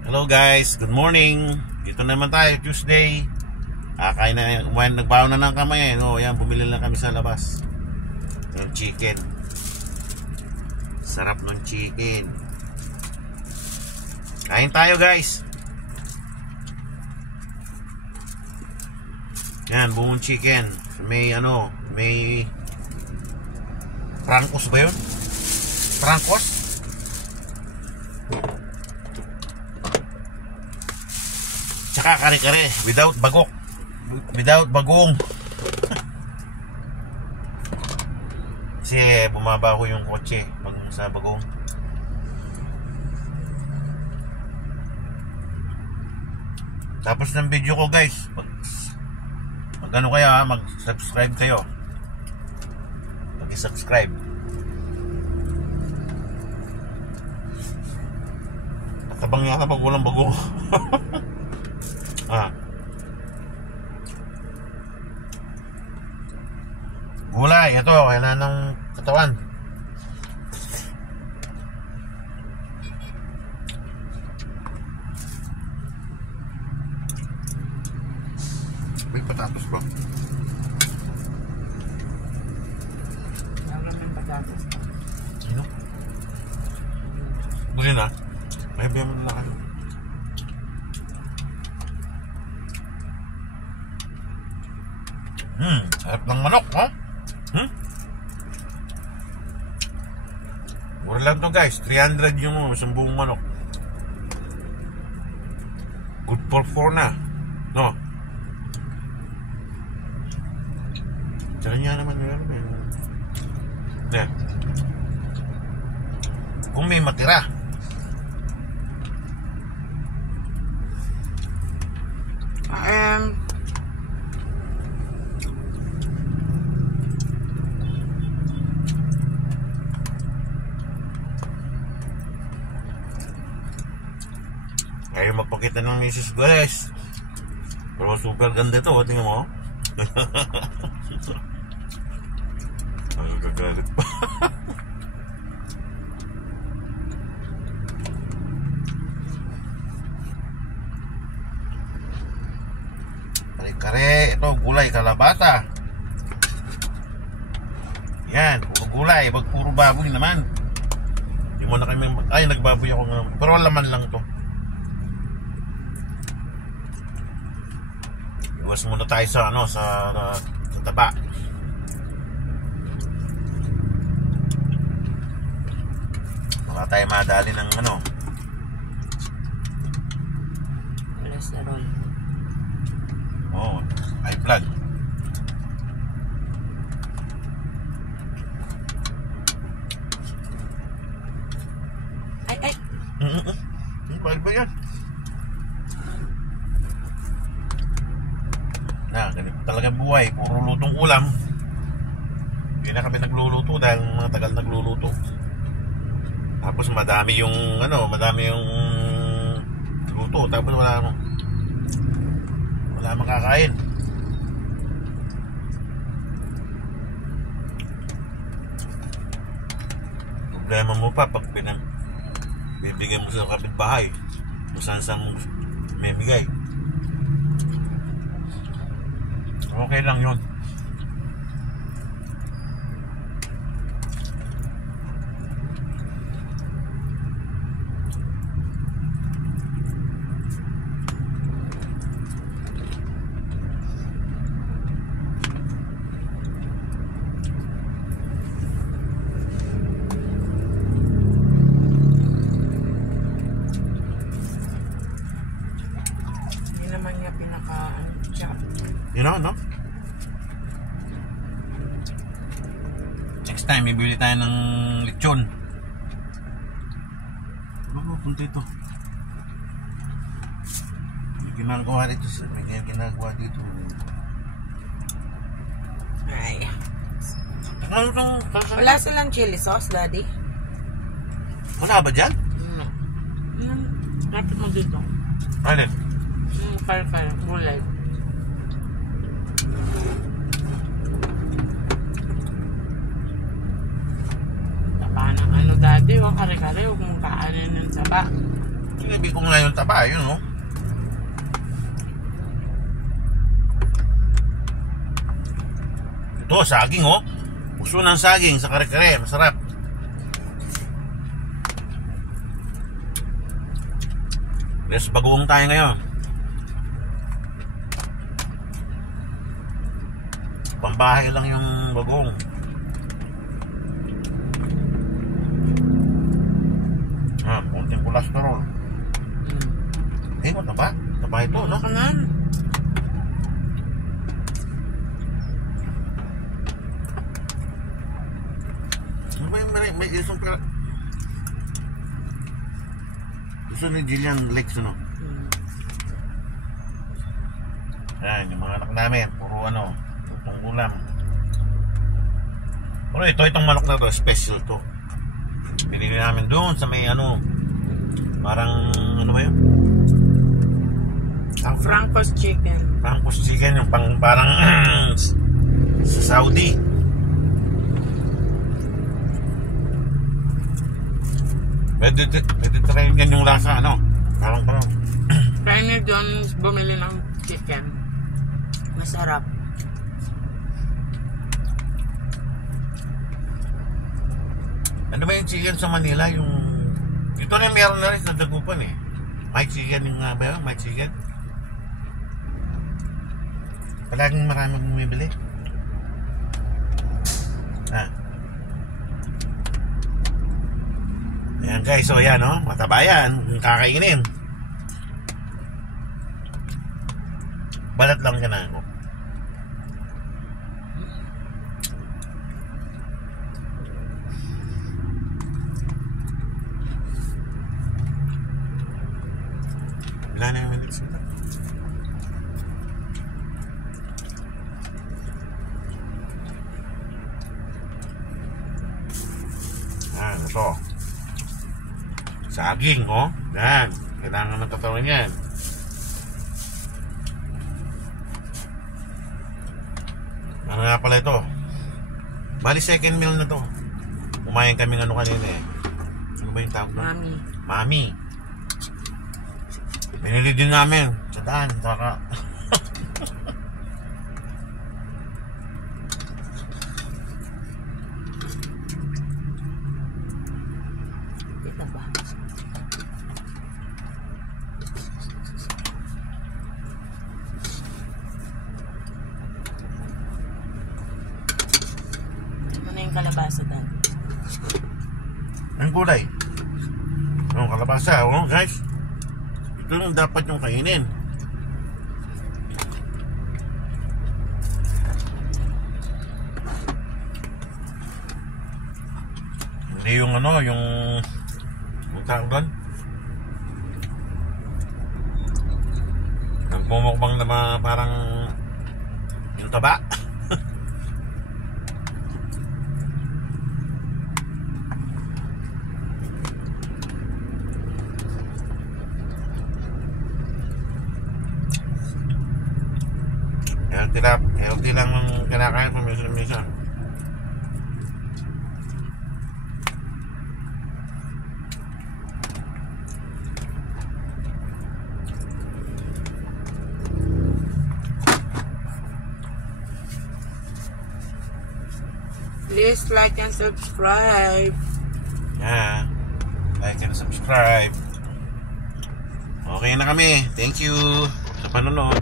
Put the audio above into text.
Hello guys, good morning. Dito naman tayo, Tuesday. Kain na, nagbaon na ng kamay. Yan, bumili lang kami sa labas. Yung chicken. Sarap ng chicken. Kain tayo guys. Yan, buong chicken. May may Frankos ba yun? Frankos? Tsaka kare-kare, without bagok. Without bagong. Kasi bumaba ko yung kotse pag sa bagong. Tapos ng video ko guys, mag-ano kaya, mag-subscribe kayo. Mag-subscribe. Natabang yata pag walang bagong. Gulay, ito, kailangan ng katawan. May patatos ba? Maraming patatos. Ano? Buli na? May biya mo na kayo. Sarap ng manok, ha? Mura lang to guys, 300 yung isang buong manok. Good for 4 na, no? Tsaka niya naman yun. Yan. Kung may matira. Ayaw magpakita ng misis ko guys. Pero super ganda ito, tingnan mo. Ay, gagalit pa. Kare-kare, ito gulay, kalabasa. Yan, puro gulay, wag puro baboy naman. Hindi mo na kami, ay nagbaboy ako nga. Pero laman lang to. Iwas muna tayo sa sa taba. Baka tayo madali ng Cholesterol. High blood. Ay. Bakit ba yan? Ganito talaga buhay, puro lutong ulam. Hindi na kami nagluluto dahil matagal nagluluto. Tapos madami yung luto, tapos wala makakain. Problema mo pa pag bibigyan mo sa kapitbahay kung saan mo memigay. Okay lang yun. Hindi naman niya pinaka-chop. You know, no? Next time, bibili tayo ng lechon. Ano punta ito? May ginagawa dito. Ay. Ano itong Wala silang chili sauce, Daddy? wala ba dyan? Lapit mo dito. Alin? Fire, gulay. Taba ng Daddy, kare-kare, huwag mong kaanin ng saba. Sinabi ko nga yung taba, yun no. Ito, saging oh. Puso ng saging sa kare-kare, masarap. Let's bagoong tayo ngayon. Pambahay lang yung bagoong. Konting kolesterol. Taba? Taba ito, no? Kanan. May isang pera. Gusto ni Jillian Lex, no? Yan, yung mga anak namin. Puro putong ulam. Pero itong manok na to, special to. Binili namin doon sa may parang ba yun? Ang Franco's Chicken. Franco's Chicken, yung parang sa Saudi. Mediterranean yung lasa, parang Kaya ni John bumili ng chicken. Masarap. Ano ba yung chicken sa Manila? Ito na meron na rin sa Dagupan eh. May chicken yung nga ba yun? May chicken. Palaging maraming bumibili. Ayan guys, so yan mataba yan. Yung kakainin. Balat lang yan ako. Wala na yung minutes. Ito. Saging, yan. Kailangan ng katawan yan. Ano nga pala ito? Bali second meal na to. Kumain kami kanina eh. Ano ba yung tawag doon? Mami. Binili din namin sa daan. Saka kalabasa dan. Ang gulay. Kalabasa, guys. Ito lang dapat yung kainin. Hindi yung yung tawag doon. Nagmumukbang na parang yung taba. Healthy lang ang kinakain ko minsan. Please like and subscribe. Yeah, like and subscribe. Okay na kami. Thank you sa panonood.